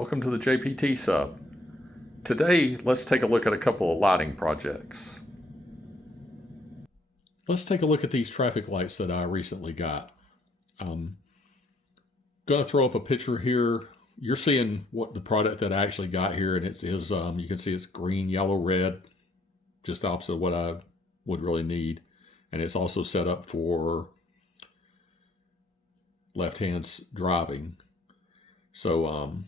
welcome to the JPT Sub. Today, let's take a look at a couple of lighting projects. Let's take a look at these traffic lights that I recently got. Going to throw up a picture here. You're seeing what the product that I actually got here, and it is you can see it's green, yellow, red, just opposite of what I would really need. And it's also set up for left-hand driving. So,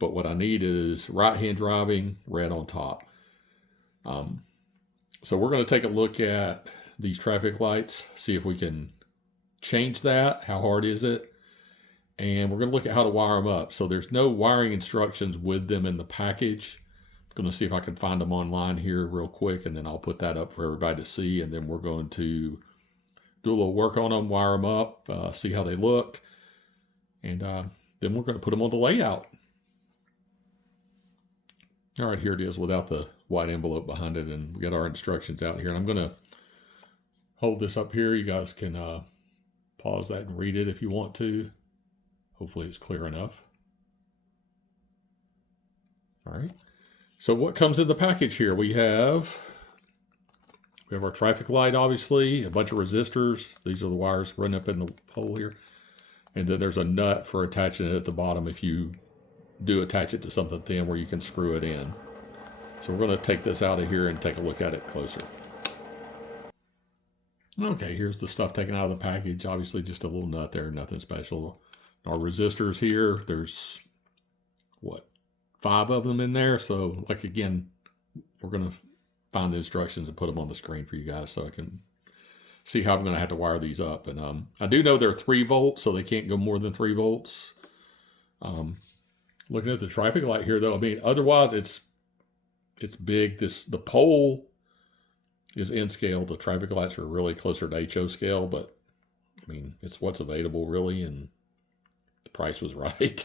but what I need is right-hand driving, red on top. So we're going to take a look at these traffic lights, see if we can change that. How hard is it? And we're going to look at how to wire them up. So there's no wiring instructions with them in the package. I'm going to see if I can find them online here real quick, and then I'll put that up for everybody to see. And then we're going to do a little work on them, wire them up, see how they look. And then we're going to put them on the layout. All right, here it is without the white envelope behind it, and we got our instructions out here. And I'm going to hold this up here. You guys can pause that and read it if you want to. Hopefully it's clear enough. All right. So what comes in the package here? We have our traffic light, obviously, a bunch of resistors. These are the wires running up in the hole here. And then there's a nut for attaching it at the bottom if you do attach it to something thin where you can screw it in. So we're going to take this out of here and take a look at it closer. Okay, here's the stuff taken out of the package. Obviously just a little nut there, nothing special. Our resistors here, there's, 5 of them in there. So, like, again, we're going to find the instructions and put them on the screen for you guys so I can see how I'm going to have to wire these up. And I do know they're 3 volts, so they can't go more than 3 volts. Looking at the traffic light here, though, I mean, otherwise it's big. The pole is N scale. The traffic lights are really closer to HO scale, but I mean, it's what's available really, and the price was right.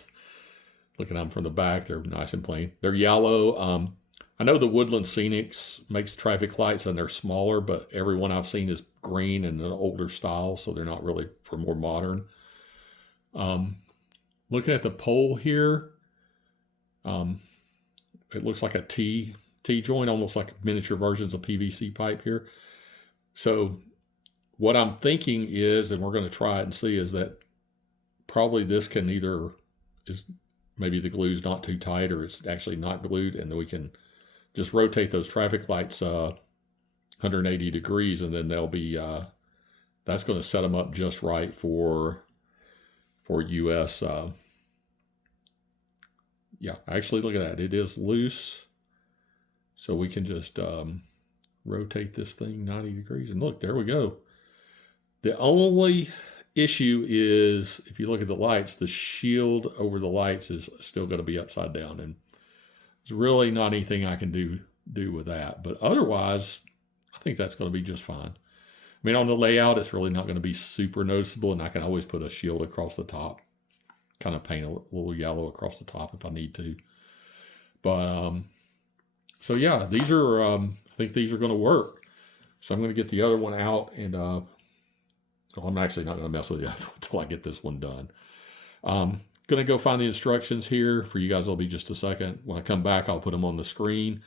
Looking at them from the back, they're nice and plain. They're yellow. I know the Woodland Scenics makes traffic lights and they're smaller, but every one I've seen is green and an older style, so they're not really for more modern. Looking at the pole here, it looks like a T-joint, almost like miniature versions of PVC pipe here. So what I'm thinking is, and we're going to try it and see, is that probably this can maybe the glue's not too tight or it's actually not glued, and then we can just rotate those traffic lights 180 degrees, and then they'll be, that's going to set them up just right for US. Yeah, actually, look at that. It is loose. So we can just rotate this thing 90 degrees. And look, there we go. The only issue is, if you look at the lights, the shield over the lights is still going to be upside down. And there's really not anything I can do with that. But otherwise, I think that's going to be just fine. I mean, on the layout, it's really not going to be super noticeable. And I can always put a shield across the top. Kind of paint a little yellow across the top if I need to. But, so yeah, these are, I think these are going to work. So I'm going to get the other one out, and I'm actually not going to mess with the other one until I get this one done. Going to go find the instructions here. For you guys, it'll be just a second. When I come back, I'll put them on the screen,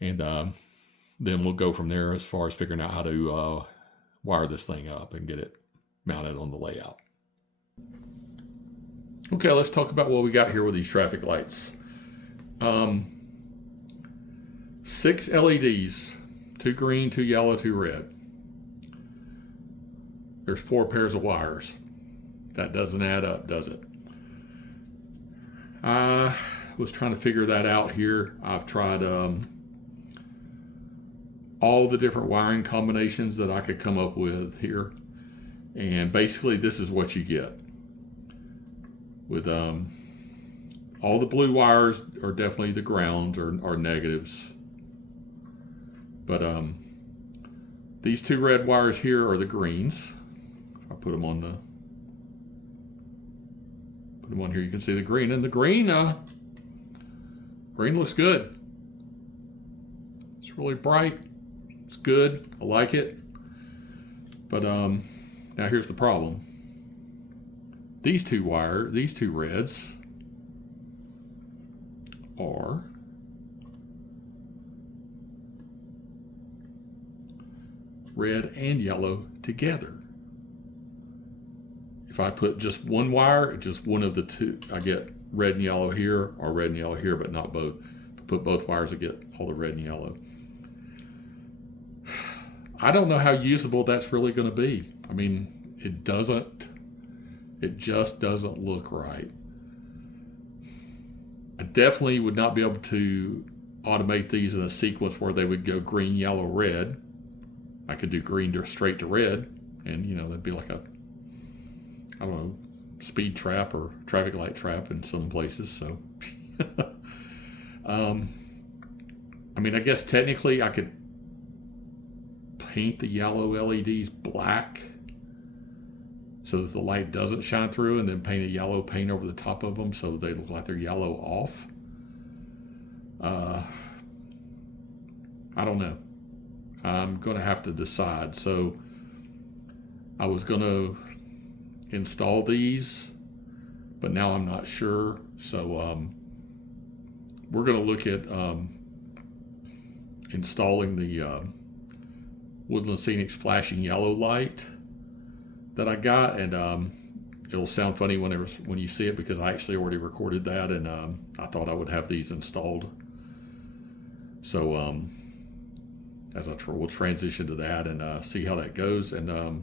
and then we'll go from there as far as figuring out how to wire this thing up and get it mounted on the layout. Okay, let's talk about what we got here with these traffic lights. 6 LEDs, 2 green, 2 yellow, 2 red. There's 4 pairs of wires. That doesn't add up, does it? I was trying to figure that out here. I've tried all the different wiring combinations that I could come up with here. And basically this is what you get. With all the blue wires are definitely the grounds or negatives. But these 2 red wires here are the greens. I put them on here. You can see the green, and the green looks good. It's really bright. It's good. I like it. But now here's the problem. These two reds are red and yellow together. If I put just one wire, just one of the two, I get red and yellow here, or red and yellow here, but not both. If I put both wires, I get all the red and yellow. I don't know how usable that's really going to be. I mean, it just doesn't look right. I definitely would not be able to automate these in a sequence where they would go green, yellow, red. I could do green to straight to red, and that'd be like a, I don't know, speed trap or traffic light trap in some places. So, I mean, I guess technically I could paint the yellow LEDs black so that the light doesn't shine through, and then paint a yellow paint over the top of them so they look like they're yellow off. I don't know. I'm going to have to decide. So I was going to install these, but now I'm not sure. So we're going to look at installing the Woodland Scenics flashing yellow light that I got, and it'll sound funny when you see it, because I actually already recorded that, and I thought I would have these installed. So as we'll transition to that and see how that goes, and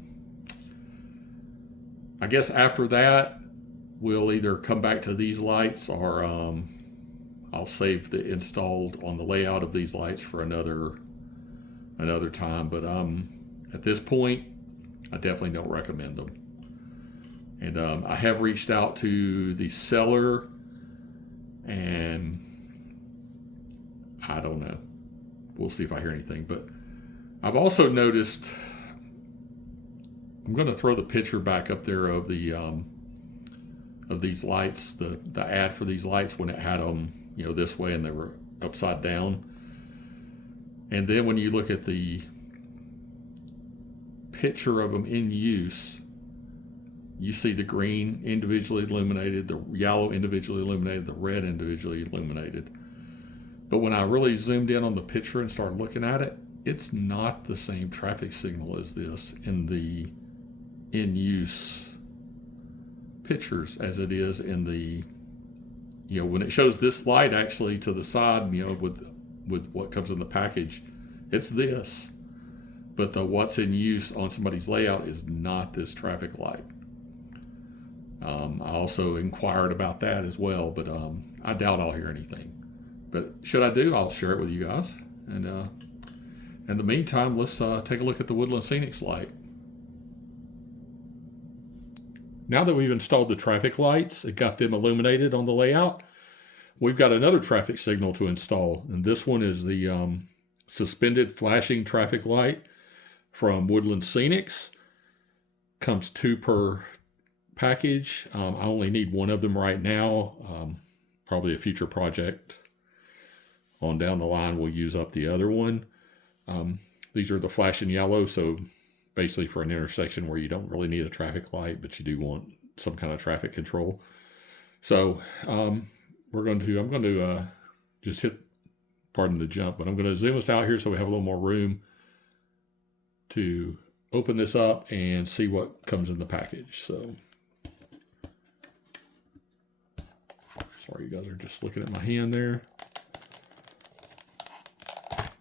I guess after that we'll either come back to these lights, or I'll save the installed on the layout of these lights for another time. But at this point, I definitely don't recommend them. And I have reached out to the seller, and I don't know. We'll see if I hear anything. But I've also noticed, I'm going to throw the picture back up there of the of these lights, the ad for these lights when it had them, this way and they were upside down. And then when you look at the picture of them in use, you see the green individually illuminated, the yellow individually illuminated, the red individually illuminated. But when I really zoomed in on the picture and started looking at it, it's not the same traffic signal as this in the in-use pictures as it is in the, when it shows this light actually to the side, with what comes in the package, it's this. But what's in use on somebody's layout is not this traffic light. I also inquired about that as well, but I doubt I'll hear anything. But should I do, I'll share it with you guys. And in the meantime, let's take a look at the Woodland Scenics light. Now that we've installed the traffic lights, it got them illuminated on the layout, we've got another traffic signal to install. And this one is the suspended flashing traffic light from Woodland Scenics. Comes 2 per package. I only need one of them right now. Probably a future project on down the line we'll use up the other one. These are the flashing yellow, so basically for an intersection where you don't really need a traffic light, but you do want some kind of traffic control. So I'm going to just hit, pardon the jump, but I'm going to zoom us out here so we have a little more room to open this up and see what comes in the package. So sorry, you guys are just looking at my hand there.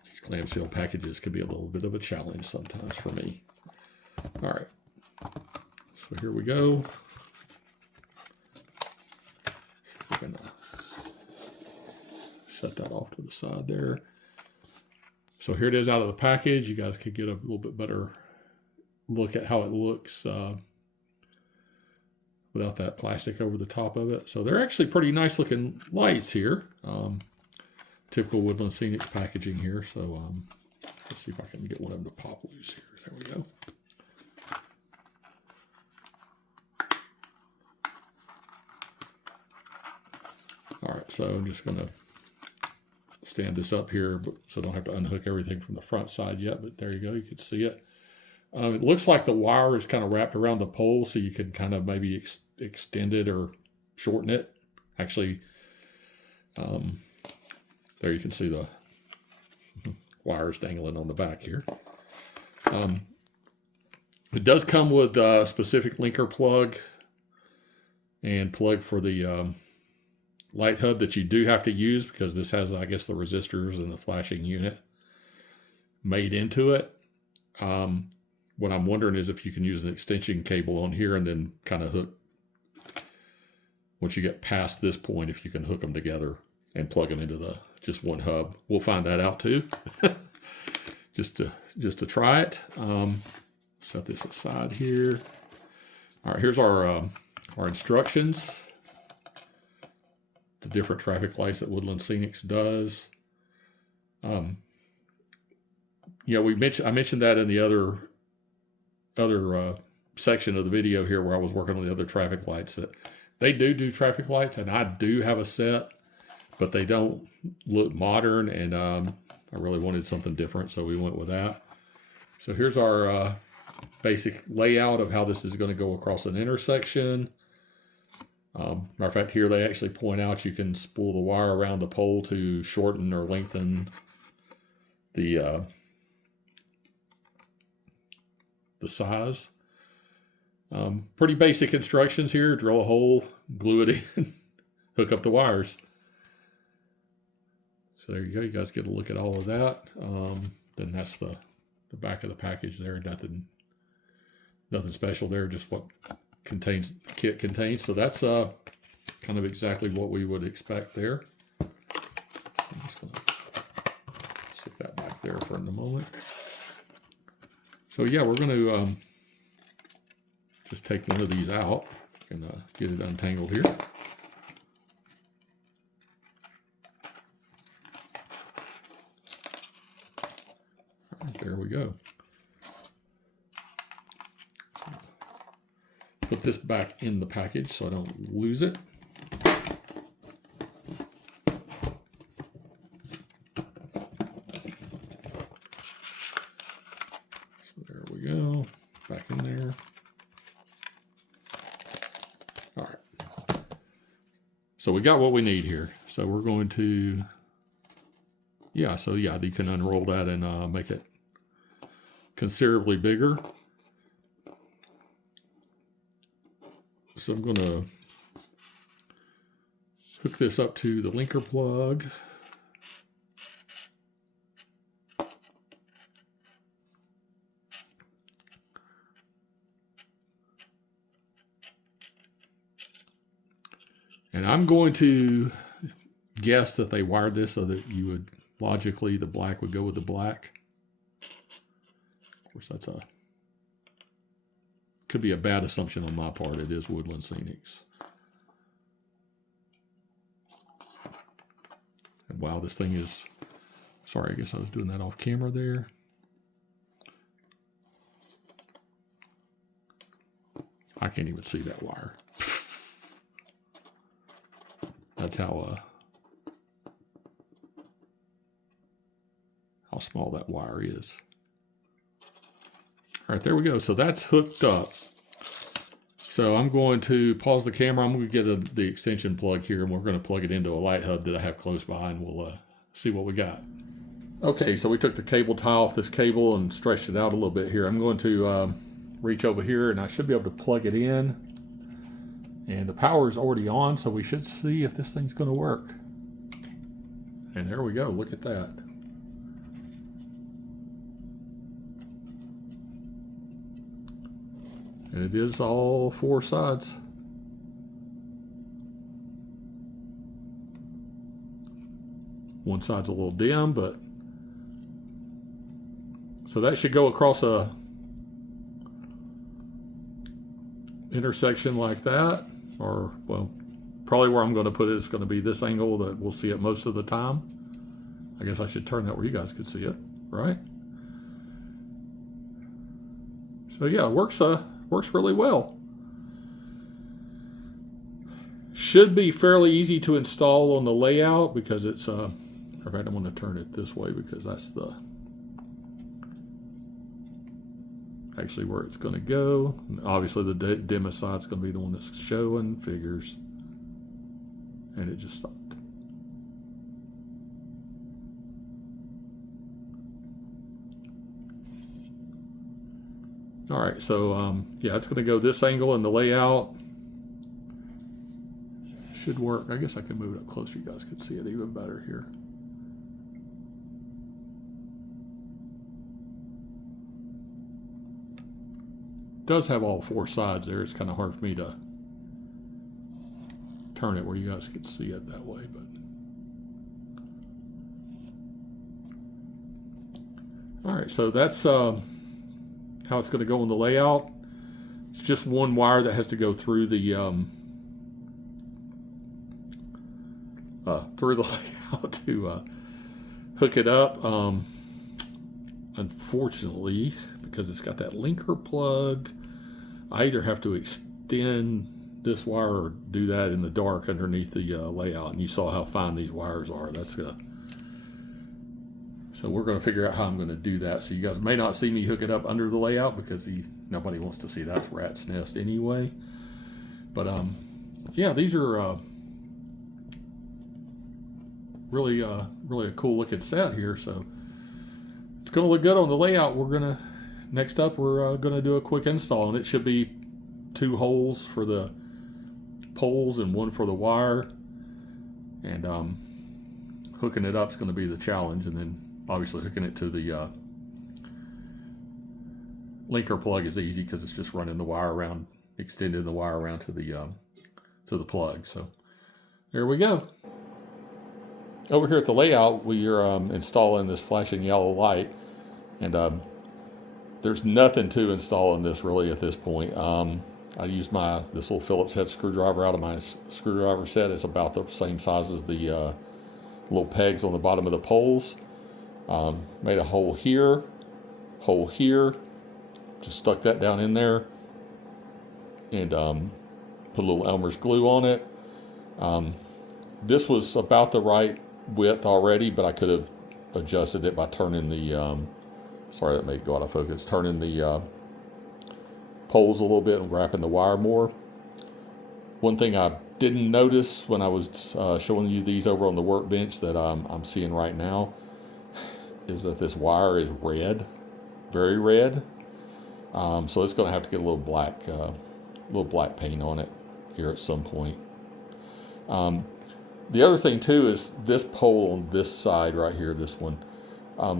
These clam seal packages could be a little bit of a challenge sometimes for me. All right, so here we go. So we're gonna set that off to the side there. So here it is out of the package. You guys could get a little bit better look at how it looks without that plastic over the top of it. So they're actually pretty nice looking lights here. Typical Woodland Scenics packaging here. So let's see if I can get one of them to pop loose here. There we go. All right, so I'm just gonna stand this up here so I don't have to unhook everything from the front side yet, but there you go, you can see it. It looks like the wire is kind of wrapped around the pole, so you can kind of maybe extend it or shorten it. Actually, There you can see the wires dangling on the back here. It does come with a specific linker plug and plug for the light hub that you do have to use, because this has, I guess, the resistors and the flashing unit made into it. What I'm wondering is if you can use an extension cable on here and then kind of hook, once you get past this point, if you can hook them together and plug them into the just one hub. We'll find that out too. just to try it. Set this aside here. All right, here's our instructions. The different traffic lights that Woodland Scenics does. I mentioned that in the other section of the video here, where I was working on the other traffic lights, that they do traffic lights, and I do have a set, but they don't look modern, and I really wanted something different, so we went with that. So here's our basic layout of how this is going to go across an intersection. Matter of fact, here they actually point out you can spool the wire around the pole to shorten or lengthen the size. Pretty basic instructions here. Drill a hole, glue it in, hook up the wires. So there you go. You guys get a look at all of that. Then that's the back of the package there. Nothing special there, just what the kit contains. So that's kind of exactly what we would expect there. So I'm just going to stick that back there for a moment. So yeah, we're going to just take one of these out and get it untangled here. All right, there we go. Put this back in the package so I don't lose it. So there we go, back in there. All right. So we got what we need here. So we're going to, you can unroll that and make it considerably bigger. So I'm going to hook this up to the linker plug. And I'm going to guess that they wired this so that you would logically, the black would go with the black. Of course, that's could be a bad assumption on my part. It is Woodland Scenics. And wow, this thing is, sorry, I guess I was doing that off camera there. I can't even see that wire. That's how small that wire is. All right, there we go. So that's hooked up. So I'm going to pause the camera. I'm going to get the extension plug here, and we're going to plug it into a light hub that I have close by, and we'll see what we got. Okay, so we took the cable tie off this cable and stretched it out a little bit here. I'm going to reach over here, and I should be able to plug it in. And the power is already on, so we should see if this thing's going to work. And there we go. Look at that. And it is all four sides. One side's a little dim, but so that should go across a intersection like that, or well, probably where I'm going to put it is going to be this angle that we'll see it most of the time. I guess I should turn that where you guys can see it, right? So yeah, it works really well. Should be fairly easy to install on the layout because it's in fact, I'm going to turn it this way because that's the actually where it's going to go. And obviously the dimmest side's going to be the one that's showing figures, and it just stopped. All right, so yeah, it's going to go this angle in the layout. Should work. I guess I can move it up closer. You guys can see it even better here. It does have all four sides there. It's kind of hard for me to turn it where you guys can see it that way, but all right, so that's how it's going to go in the layout. It's just one wire that has to go through the layout to hook it up. Unfortunately, because it's got that linker plug, I either have to extend this wire or do that in the dark underneath the layout. And you saw how fine these wires are. So we're going to figure out how I'm going to do that. So you guys may not see me hook it up under the layout because nobody wants to see that rat's nest anyway. But yeah, these are really a cool looking set here. So it's going to look good on the layout. Next up we're gonna do a quick install, and it should be 2 holes for the poles and 1 for the wire. And hooking it up is going to be the challenge, and then obviously hooking it to the linker plug is easy because it's just running the wire around, extending the wire around to the plug. So there we go. Over here at the layout, we are installing this flashing yellow light, and there's nothing to install in this really at this point. I used this little Phillips head screwdriver out of my screwdriver set. It's about the same size as the little pegs on the bottom of the poles. Made a hole here, just stuck that down in there, and put a little Elmer's glue on it. This was about the right width already, but I could have adjusted it by turning the sorry, that may go out of focus, turning the poles a little bit and wrapping the wire more. One thing I didn't notice when I was showing you these over on the workbench that I'm seeing right now is that this wire is red, very red. So it's going to have to get a little black paint on it here at some point. The other thing too is this pole on this side right here, this one,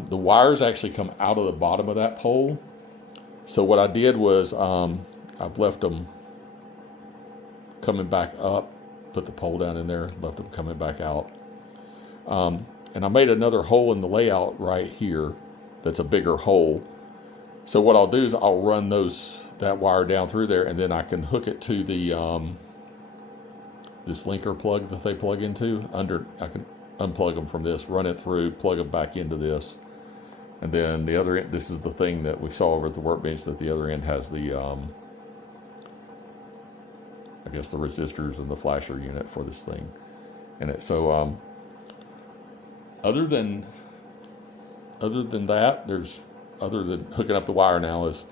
the wires actually come out of the bottom of that pole. So what I did was I've left them coming back up, put the pole down in there, left them coming back out. And I made another hole in the layout right here that's a bigger hole. So what I'll do is I'll run that wire down through there, and then I can hook it to the this linker plug that they plug into. I can unplug them from this, run it through, plug them back into this. And then the other end, this is the thing that we saw over at the workbench, that the other end has the, I guess the resistors and the flasher unit for this thing. And so other than that, other than hooking up the wire now is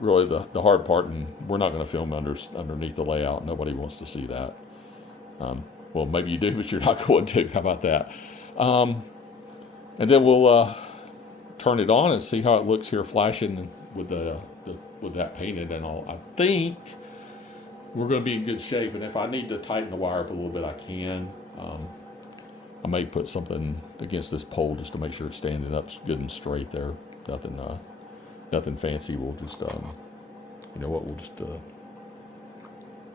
really the hard part, and we're not going to film underneath the layout. Nobody wants to see that. Well, maybe you do, but you're not going to. How about that? And then we'll turn it on and see how it looks here flashing with with that painted and all. I think we're going to be in good shape, and if I need to tighten the wire up a little bit, I can. I may put something against this pole just to make sure it's standing up good and straight there. Nothing fancy. We'll just, you know what? We'll just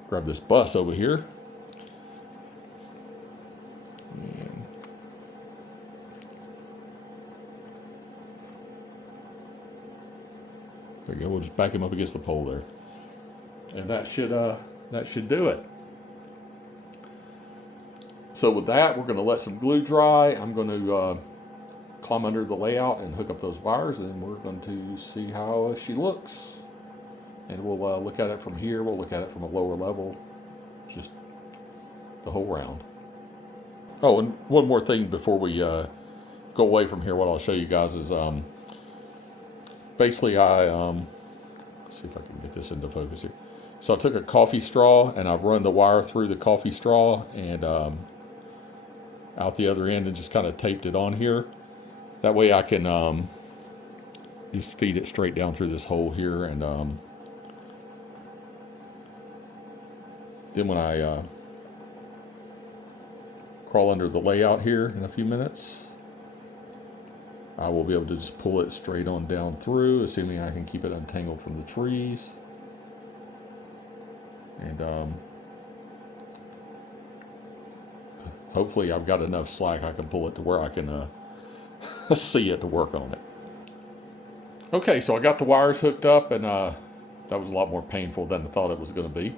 grab this bus over here. And there you go. We'll just back him up against the pole there, and that should do it. So with that, we're going to let some glue dry. I'm going to climb under the layout and hook up those wires, and we're going to see how she looks. And we'll look at it from here. We'll look at it from a lower level, just the whole round. Oh, and one more thing before we go away from here, what I'll show you guys is basically let's see if I can get this into focus here. So I took a coffee straw and I've run the wire through the coffee straw and out the other end and just kind of taped it on here. That way I can just feed it straight down through this hole here, and then when I crawl under the layout here in a few minutes, I will be able to just pull it straight on down through, assuming I can keep it untangled from the trees. And hopefully I've got enough slack I can pull it to where I can see it to work on it. Okay, so I got the wires hooked up, and that was a lot more painful than I thought it was going to be.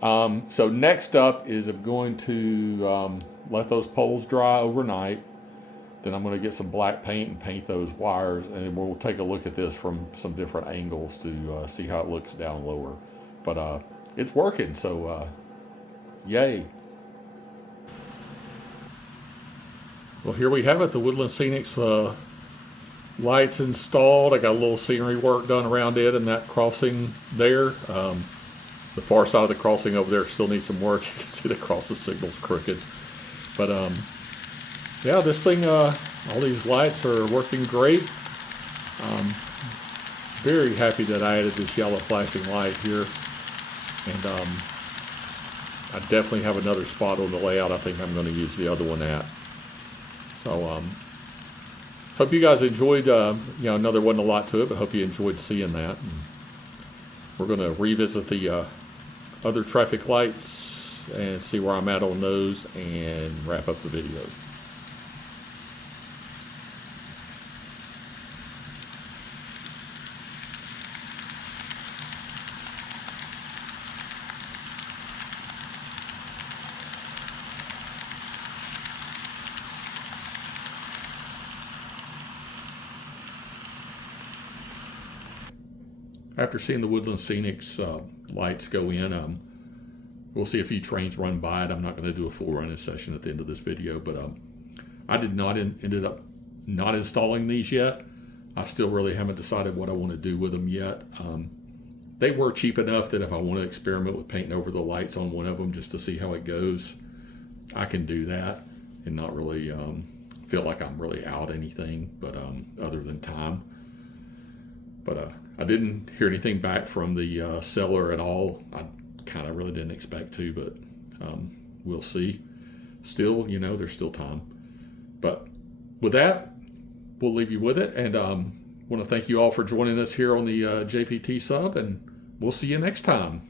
So next up is I'm going to let those poles dry overnight. Then I'm going to get some black paint and paint those wires, and we'll take a look at this from some different angles to see how it looks down lower. But it's working, so yay. Well, here we have it, the Woodland Scenics lights installed. I got a little scenery work done around it and that crossing there. The far side of the crossing over there still needs some work. You can see the crossing signal's crooked. But yeah, this thing, all these lights are working great. Very happy that I added this yellow flashing light here. And I definitely have another spot on the layout I think I'm going to use the other one at. So hope you guys enjoyed, another wasn't a lot to it, but hope you enjoyed seeing that. And we're going to revisit the other traffic lights and see where I'm at on those and wrap up the video. After seeing the Woodland Scenics lights go in, we'll see a few trains run by it. I'm not going to do a full running session at the end of this video, but I did not ended up not installing these yet. I still really haven't decided what I want to do with them yet. They were cheap enough that if I want to experiment with painting over the lights on one of them just to see how it goes, I can do that and not really feel like I'm really out anything, but other than time. But I didn't hear anything back from the seller at all. I kind of really didn't expect to, but we'll see. Still, there's still time. But with that, we'll leave you with it. And want to thank you all for joining us here on the JPT Sub, and we'll see you next time.